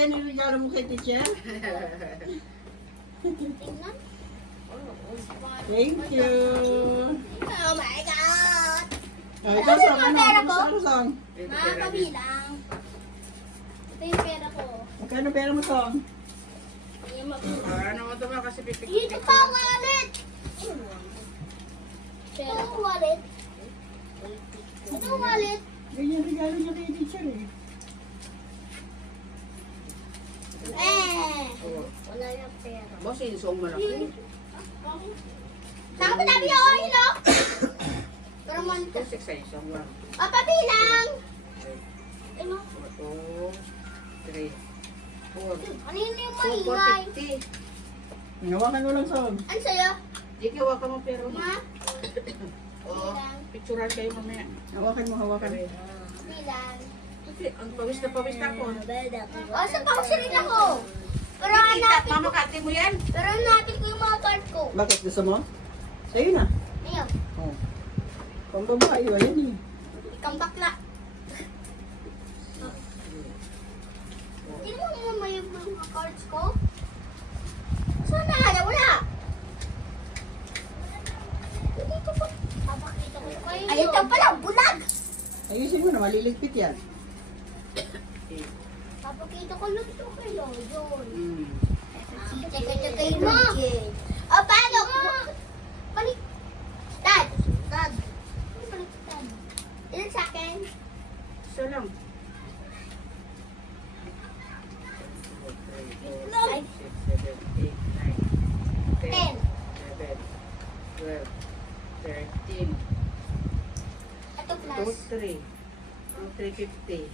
yan yung regalo mo kay teacher? Tingnan. Thank you. Oh my God! Oh, ikaw Ano song, yung ano? pera ko? Ano song? Mga kabilang. Ito yung pera ko. Magkano pera mo song? Yung mabilang. Ano mo ito mga kasi pipik. Dito pa ang wallet! Ito ang wallet. Ito ang wallet. Ganyan regalo niya kay teacher eh. Wala yung pera. Boss, inisong malaki. Saka pa tabi ako, yun o. Pero man ito. 2, 6 ay isang lang. O, pabilang. Ano? 2, 3, 4. Kanino yung maingay? 450. Hawakan mo lang song. Ano sa'yo? Di kiwa ka mo pero. Ma? Oo. Picturean kayo mamaya. Hawakan mo, hawakan. Bilang. Ang pawis na ako. O, saan pa kasi rin ako? Pero hanapin ko. Mama, kati mo yan. Pero hanapin ko yung mga card ko. Bakit gusto mo? Sa'yo na. Ayun. Oh. Pang babae, ayan eh. Ikang bakla. Hindi mo mama yung mga cards ko? Saan na? Wala. Dito pa. Papakita ko kayo. Ay, ito pala. Bulag. Ayusin mo na, maliligpit yan. Papakita ko lang ito kayo. Yun. Hmm. Tsaka mo. O, paano? Balik. Dad. Dad. Baliktad. Ilan sa akin? Isa lang. 5, 6, 7, 8, 9, 10, 11, 12, 13, Ito 2, plus. 3, 350.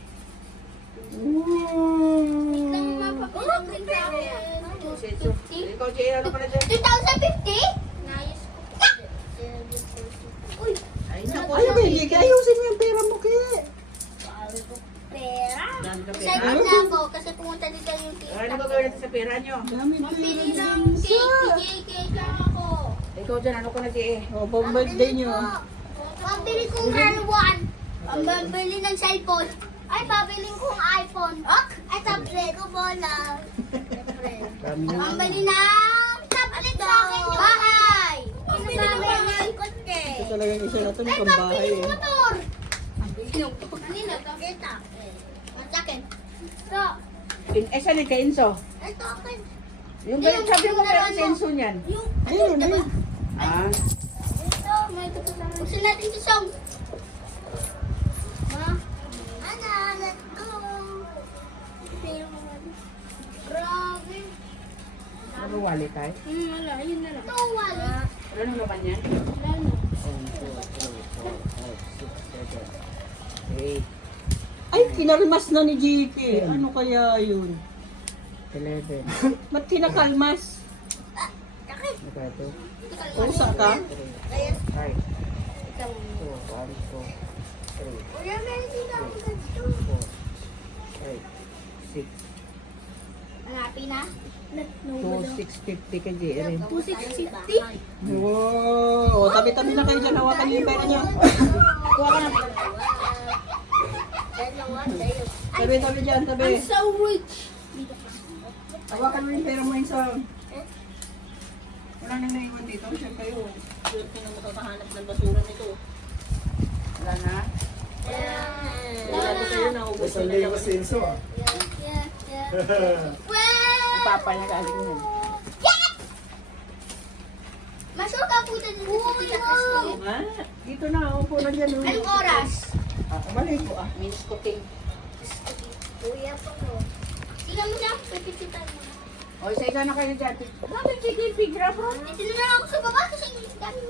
Lang mapapilang din sa akin. Senso. Ikaw, Jay, ano ka na dyan? 2050? Nayos ko. Uy. Ay, naku. Ay, hindi ka ayusin mo yung pera mo kaya. Sabi ko, pera. Dami ka Excited pera. na ako kasi pumunta dito yung tita Ano ko. ba gawin natin sa pera nyo? Dami Mambili pera ng din cake. Cake lang ako. Ikaw dyan, ano ka na, Jay? O, pang birthday nyo. Pabili kong R1. Pambili ng cellphone. Ay, pabili kong iPhone. Ok? Ay, tablet ko bola. Dami na. Pambili ng tablet sa akin yung bahay. Pambili ng kotse. Ito talagang isa na ito ng Ay, pambahay pambili eh. ng motor. Kanina, kita. Ang akin. Ito. Saan yung kainso? Ito akin. Yung ganun, sabi mo kaya sa inso niyan. Yung, Ayun, diba? ayun. Ah, Ito, may tutusan. Gusto natin ito, Song. Ma? Ana, let's go. Grabe. ano wallet tayo? Wala, yun na lang. Ito, wala. Ano naman yan? Wala na. 8, Ay, kinalmas na ni JP. Ano kaya yun? 11. Ba't kinakalmas? Bakit? Ano ba ito? Pusa ka? 5, Ikaw. 2, 1, 2, 3, Kuya, meron dito ako ganito. 4, 5, 6, Hanapin na? 2,650 ka, Jerry. 2650? Wow! O, tabi-tabi na kayo dyan. Hawakan niyo yung pera niyo. Kuha ka na. Tabi-tabi dyan, tabi. I'm so rich. Hawakan mo yung pera mo yung sa... Wala nang naiwan dito. Siyempre yun. Siyempre na makakahanap ng basura nito. Wala na? Wala na kayo na. Ubus na Sunday lang. yung senso ah. Yeah, yeah. Well! Papa niya galing yun. Masuka po dito sa Cristo. Ah, dito na. Upo na dyan. oh. Anong oras? Mali ko ah. Minis ko ting. Kuya po ko. Tingnan mo na, pipisitan mo. O, isa na kayo dyan. Bakit JP, grab bro? Ito na lang ako sa baba kasi dami.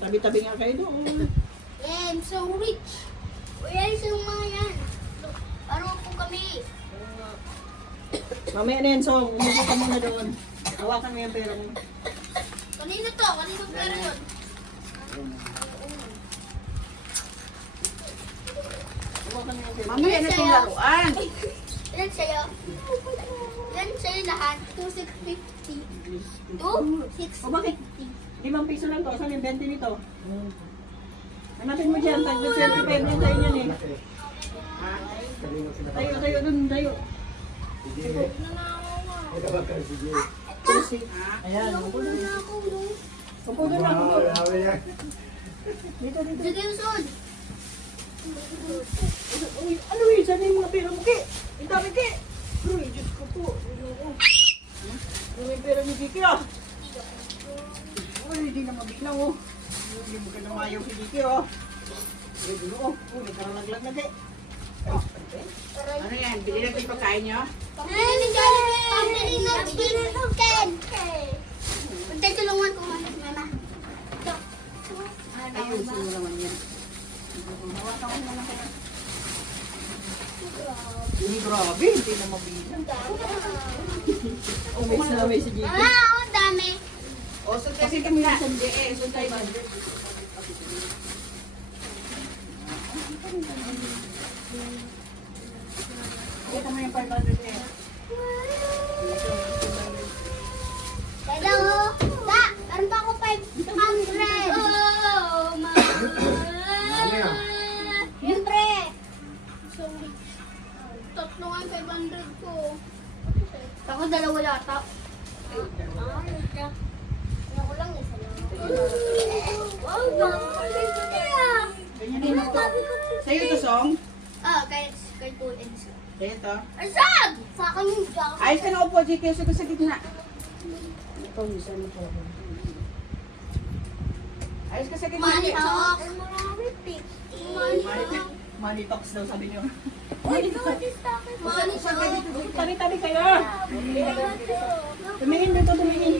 Tabi-tabi nga kayo doon. Yeah, I'm so rich. Kuya, yung mga yan. Parang po kami. Mamaya na yan, so umupo ka muna doon. Hawakan mo yung pera mo. Kanino to? Kanino pera yun? Hawakan mo yung pera mo. Mamaya na itong laruan. Ilan sa'yo? Ilan sa'yo lahat? 2,650. 2,650. O bakit? 5 piso lang to. Saan yung 20 nito? Hanapin mo dyan. Tag 25 yan sa inyo eh. Ha? Tayo dun, tayo. Ayan. Upo doon. Upo doon lang. Dito, dito. Sige, usod. Uy, ano yun? Saan yung mga pera mo, Ki? Ang dami, Ki. Uy, Diyos ko po. Ano yung pera ni Kiki, ah? Uy, hindi na mabilang, oh. Hindi mo ka na mayaw si Kiki, oh. Uy, dulo, oh. Uy, nagkaralaglag na, Ki. Ano yan? Bili natin pagkain nyo? Pambili ng Jollibee! Pambili ng chicken! Pagtutulungan ko mama. Ito. Ayusin mo naman yan. Hawakan ko na lang kaya. Uy, grabe. Hindi na mabilang. Oh, may si Kiki. Ang dami. O, saan kasi kami na? Saan tayo ba? Kita mo yung 500 eh. Hello! Da! Meron pa ako 500! Oh, mama! Siyempre! Tatlo nga 500 ko. Ako dalawa yata. Ako lang isa lang. Wow, galing niya! Ganyan din ito. Sa'yo ito, Song? Kay Paul and Sir. Sa'yo ito. Asad! Sa akin yung jacket. Ayos ka na upo, JK. Sige sa gitna. Ito, isa na po. Ayos ka sa gitna. Money JK. talk. Money talk. Money talks daw, sabi niyo. Money talk. Tabi-tabi kayo. Tumingin dito, tumingin.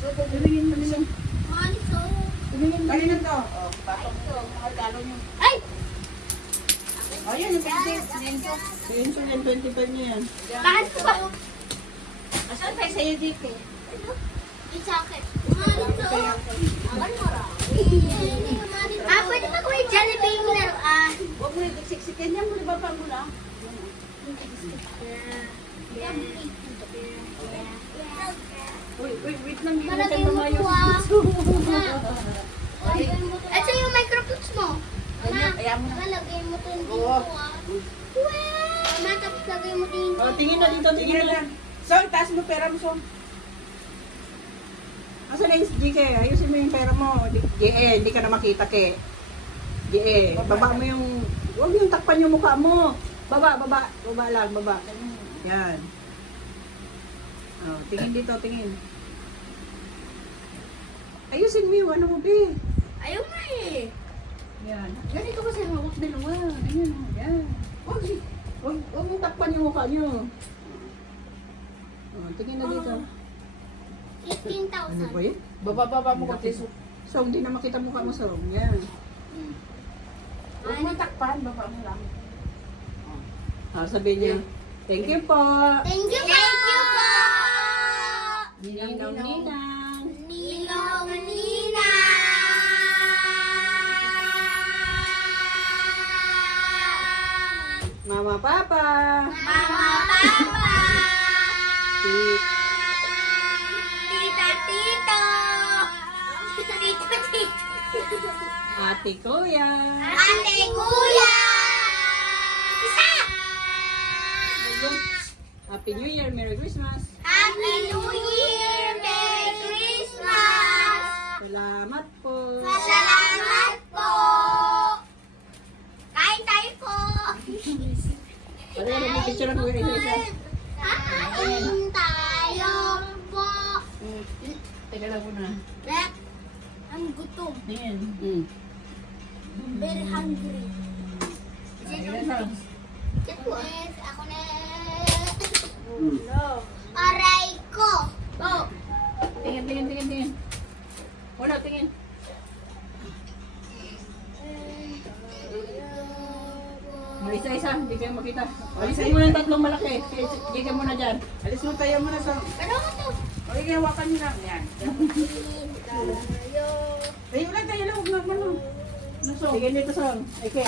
Tumingin, tumingin. Money talk. Tumingin. Kanina to. O, batong to. Mga regalo nyo. Ay! O, yun. Yung pinto. Sinso yan, 25 niya yan. Bakit ko ba? Asan tayo sa'yo, JK? Yung jacket. Money talk. Akan marami. Pwede ba kuya Jollibee yung laruan? Huwag mo yung siksikin yan. Muli ba pa mo lang? Uy, wait lang. Hindi mo Malagay tayo mo mamayo. po Ito yung microflux mo. Mama, Ayaw mo na. lagay mo ito dito Oo. Mama, tapos lagay mo dito. Oh, tingin na dito, tingin Tingnan na. lang. Song, taas mo pera mo, Song. Asa na yung GK? Ayusin mo yung pera mo. GE, hindi ka na makita, Ke. GE, baba mo yung... Huwag yung takpan yung mukha mo. Baba, baba. Baba lang, baba. Yan. Oh, tingin dito, tingin. Ayusin mo yung ano mo, Be. Ayaw nga eh. Yan. Ganito kasi hawak dalawa. Ayan, yan. Huwag mong takpan yung mukha niyo. Oh, tingin na dito. 15,000. Ano ba yun? Baba mo konti. So, hindi na makita mukha mo sa room. Yan. Huwag mo takpan. Baba mo lang. Ah, sabihin niya, thank you po. Thank you po! Ninang-ninang. Ninong Ninang! Mama, Papa. Mama, Papa! Tita, Tita, Tito! Tito, Tito! Ate, Kuya. Ate, Kuya! Isa! Happy New Year, Merry Christmas. Happy New Year! Merry Christmas! Salamat po. Salamat po! Kain tayo po! Ano yan, may picture ng Kuya Isa. Kain tayo po! Teka lang muna. Rep, ang gutom. Tingin. Very hungry. Ayan na. Yes, ako na. Aray ko. Oh. Tingin. Una, tingin. Isa-isa, hindi kayo makita. Alisin mo ng tatlong malaki. Sige mo na dyan. Alis mo tayo muna, Song. Ano ko to? O, hawakan nyo lang. Yan. Tayo lang. Huwag na malo. Sige dito, Song. Ike.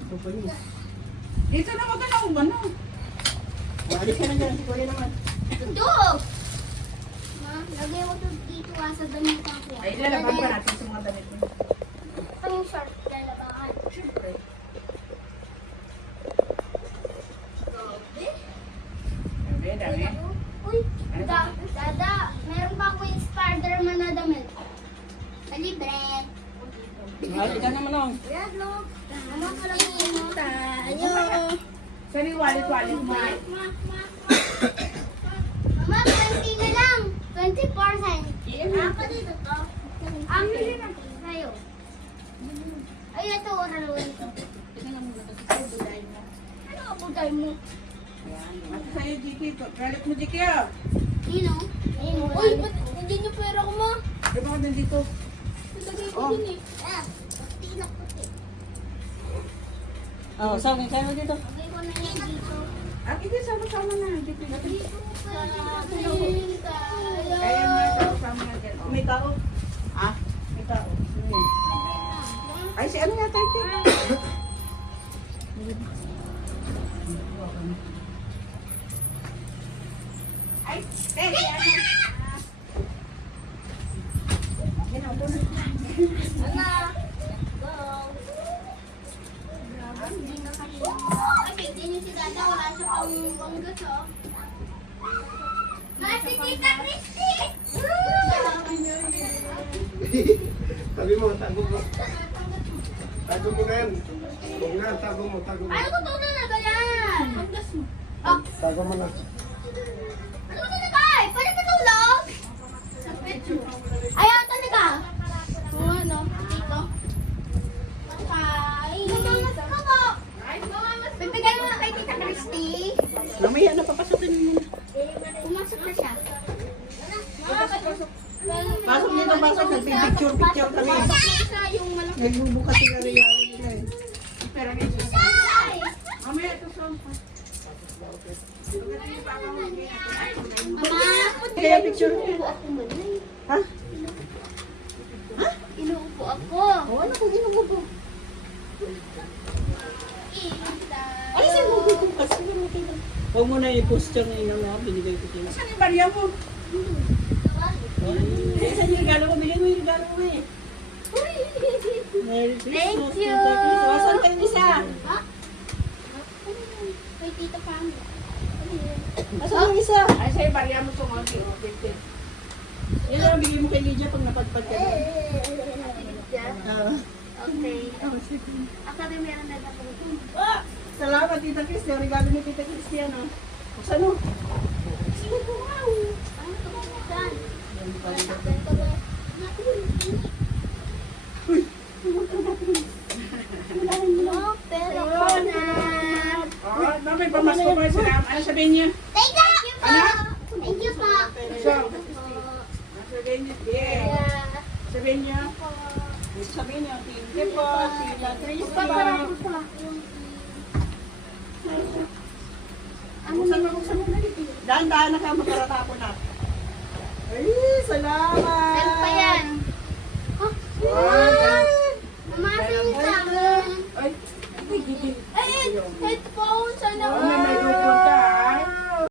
Ito po yun. Dito na wag ka na umano. Alis ka na dyan. Si Kuya naman. Ito. Ma, lagay mo to dito sa damit ko. Ay, lalaban pa natin sa mga damit mo. Ang short lalabahan. Siyempre. Dada, meron pa ako yung Spider-Man na damit. Libre. Hali ka naman oh. Ayan, look. Mama ko lang yung tayo. Sabi, walit-walit mo. Mama, 20 na lang. 20%. Ako dito to. Bili na. Sa'yo. Ay, ito, oraluin ko. Ano ang buday mo? Ate sa'yo, Jiki. Galit mo, Jiki ah. Nino? Uy, ba't nandiyan yung pera ko, ma? Di ba ka nandito? Nilagay ko Oh. dun eh. Puti na puti. Oh, sabi kayo mo dito. Lagay ko na yan dito. Ah, hindi, sama-sama na. Jiki. Dito sa akin tayo. Kaya nga, sama-sama na dyan. May tao. Ah? May tao. Sino yan? Ay, si ano yata ito? Ay, Teddy, ano? Anak, go. Hindi na kasi. Ay, hindi niyo si Dada. Wala siya pang banggas, oh. Ma, si Tita Christy! Tabi mo, tago mo. Tago mo na yan. Huwag na, tago mo, tago mo. Ano ko to na ganyan? Banggas mo. Oh, Tago mo na. ano ko na kay? Pwede ka tulog? Ayaw talaga. Oo, ano? Dito. Okay. Mamamas ka po. Bibigyan mo na kay Tita Christy. Mamaya na papasukin mo muna. Pumasok na siya. Pasok nito, pasok. Nagpipicture-picture kami. Pumasok na siya yung malaki. Nagbubukas yung regalo nila eh. Pero may Ay! mamaya ito sa... Mama! Kaya picture mo. Inuupo ako man. Ha? Inuupo ako. O ano kung inuupo? Kita. Ay, si Bugo ko kasi nakita. Huwag mo na i-post yung ina mo. Binigay ko sila. Saan yung barya mo? Eh, saan yung regalo ko? Bilhin mo yung regalo mo eh. Merry Christmas. Thank you. Tita Christmas. Asan kayo isa? Ha? Kay Tita Pam. Asan yung isa? Ay, sa'yo, barya mo sa mga kiyo. Yan lang bigay mo kay Lydia pag napadpad ka na. Okay. Ako rin meron na ako. Ah! Salamat Tita Christy. Yung regalo ni Tita Christy yan oh. Saan o? Wow! Ano ito? Saan? Ganito ba? No, pero ko na. Oh, may pamasko ba sila? Ano sabihin niya? Thank you po! Thank you po! So, sabihin niya, yeah. Yeah. Sabihin niya, Sabihin niyo, thank you po, Tita Christy. Dahan-dahan na ka magkaratapon na. Ay, salamat!